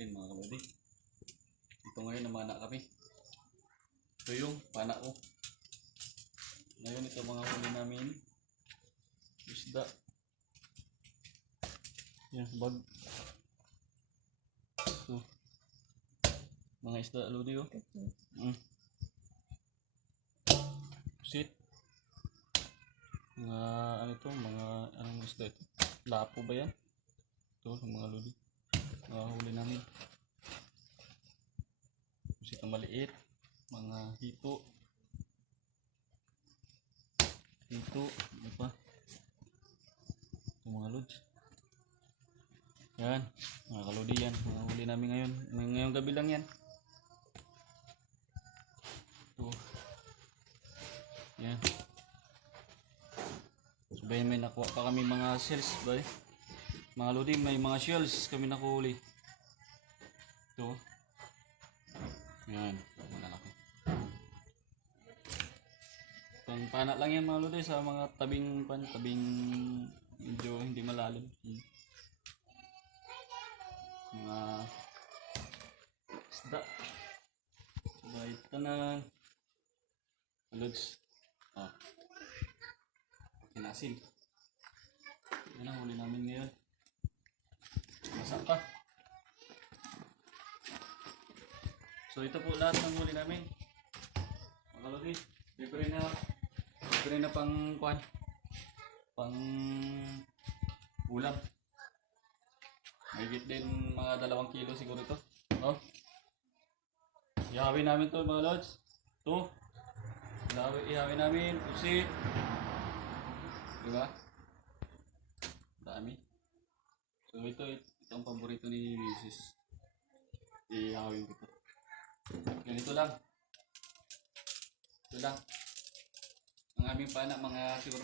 natin mga kalodi. Ito ngayon namana kami. Ito yung pana ko. Ngayon ito mga huli namin. Isda. Yan bag. Ito. Mga isda lodi oh. Sit. Mga ano to, mga anong isda ito? Lapo ba yan? Ito mga lodi. Mga huli namin. Sit na maliit. Mga hito. Hito. Ano pa? Ito mga lods. Yan. Mga kalodi yan. Mga huli namin ngayon. Ngayong gabi lang yan. Ito. Yan. Sabay may nakuha pa kami mga shells bay. Mga lodi may mga shells kami nakuhuli. Ito. Yan. Malalaki. Itong pana lang yan mga lodi sa mga tabing medyo hindi malalim. Mga isda. Sabay tanan. Lods. Oh. Kinasin. Yan ang huli namin ngayon. Masak pa. So ito po lahat ng huli namin. Mga kalodi, libre na pang kuan. Pang ulam. Mahigit din mga 2 kilo siguro ito. Oh. Ihawin namin to mga lods. Ito. Ihawin namin. Pusit. Diba? Dami. So itong paborito ni Mrs. Ihawin ko ito. Ganito lang. Ito lang. Ang aming pana, mga siguro